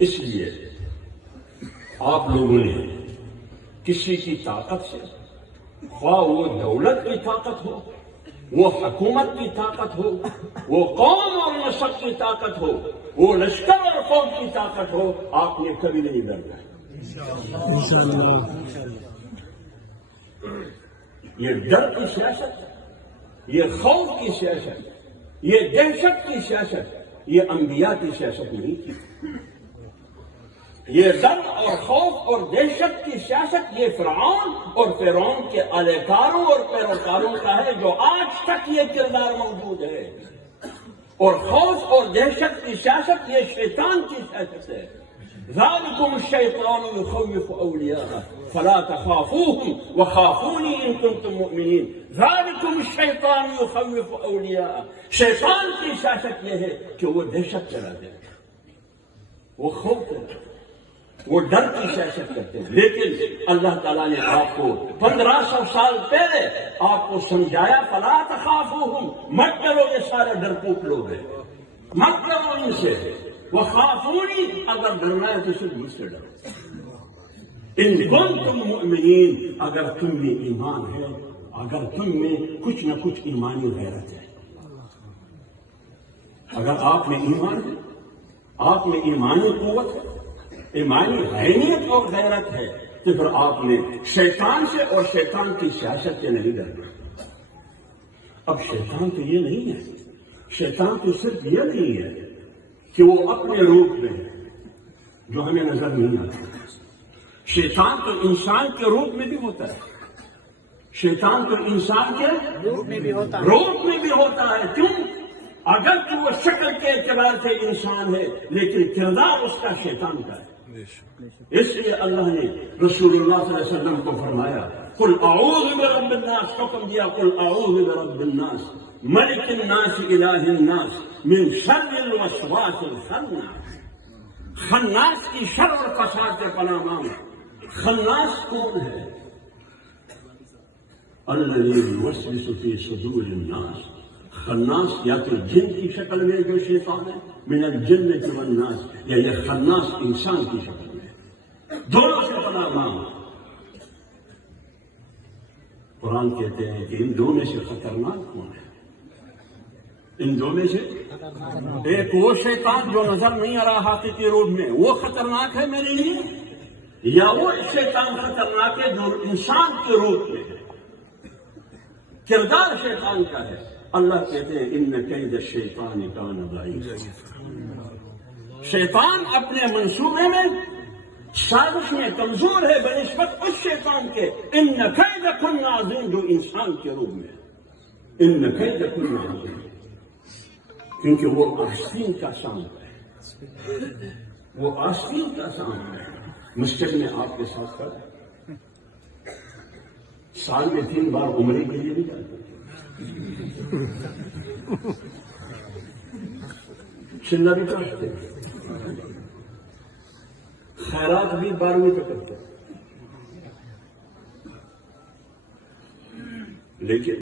اس لیے آپ لوگوں نے کسی کی طاقت سے، خواہ وہ دولت کی طاقت ہو، وہ حکومت کی طاقت ہو، وہ قوم اور نسل کی طاقت ہو، وہ لشکر اور قوم کی طاقت ہو، آپ نے کبھی نہیں ڈرنا ہے۔ یہ ڈر کی سیاست، یہ خوف کی سیاست، یہ دہشت کی سیاست، یہ انبیاء کی سیاست نہیں تھی۔ یہ ڈر اور خوف اور دہشت کی سیاست یہ فرعون اور فرعون کے اہلکاروں اور پیروکاروں کا ہے، جو آج تک یہ کردار موجود ہے۔ اور خوف اور دہشت کی سیاست یہ شیطان کی سیاست ہے۔ ذالکم الشیطان یخوف اولیاءہ فلا تخافوہم وخافونی ان کنتم مؤمنین۔ ذالکم الشیطان یخوف اولیاءہ، شیطان کی سیاست یہ ہے کہ وہ دہشت چلا دے، وہ خوف کرتے ہیں، وہ ڈر کی سیاست کرتے ہیں۔ لیکن اللہ تعالیٰ نے آپ کو 1500 سال پہلے آپ کو سمجھایا فلا تخافوہم، مت ڈرو، یہ سارے ڈرپوک لوگ ہیں، مت ڈرو ان سے، وخافونی، اگر ڈرنا ہے تو صرف مجھ سے ڈرو، ان کنتم مؤمنین، اگر تم میں ایمان ہے، اگر تم میں کچھ نہ کچھ ایمانی غیرت ہے۔ اگر آپ میں ایمان ہے، آپ میں ایمانی قوت ہے، ایمانی ذہنیت اور غیرت ہے، تو پھر آپ نے شیطان سے اور شیطان کی سیاست سے نہیں ڈرنا۔ اب شیطان تو یہ نہیں ہے، شیطان تو صرف یہ نہیں ہے کہ وہ اپنے روپ میں ہے جو ہمیں نظر نہیں آتا۔ شیطان تو انسان کے روپ میں بھی ہوتا ہے، شیطان تو انسان کے روپ میں بھی ہوتا ہے۔ کیوں؟ اگر کہ وہ شکل کے اعتبار سے انسان ہے لیکن کردار اس کا شیطان کا ہے۔ اس لیے اللہ نے رسول اللہ صلی اللہ علیہ وسلم کو فرمایا قل اعوذ برب الناس، حکم دیا قل اعوذ برب الناس ملک الناس الہ الناس من شر الوسواس الخناس۔ خناس کی شر اور فساد سے پناہ مانگ۔ خناس کون ہے؟ الذی یوسوس فی صدور الناس۔ خناس یا تو جن کی شکل میں جو شیطان ہے، من الجنۃ والناس، یا یہ خناس انسان کی شکل میں، دونوں سے پناہ مانگ۔ قرآن کہتے ہیں کہ ان دو میں سے خطرناک کون ہے؟ ان دو میں سے ایک وہ شیطان جو نظر نہیں آ رہا حقیقی روپ میں، وہ خطرناک ہے میرے لیے، یا وہ شیطان خطرناک ہے جو انسان کے روپ میں ہے، کردار شیطان کا ہے۔ اللہ کہتے ہیں ان کید الشیطان کان ضعیفا۔ شیطان اپنے منصوبے میں، سازش میں کمزور ہے بنسبت اس شیطان کے ان کیدکن عظیم جو انسان کے روپ میں ہے۔ ان کیدکن عظیم، کیونکہ وہ آستین کا سانپ ہے، وہ آستین کا سانپ ہے۔ مسجد میں آپ کے ساتھ کھڑا ہے، سال میں 3 بار عمرے کے لیے بھی جاتا ہے، چلا بھی کرتے، خیرات بھی 12ویں پہ کرتے، لیکن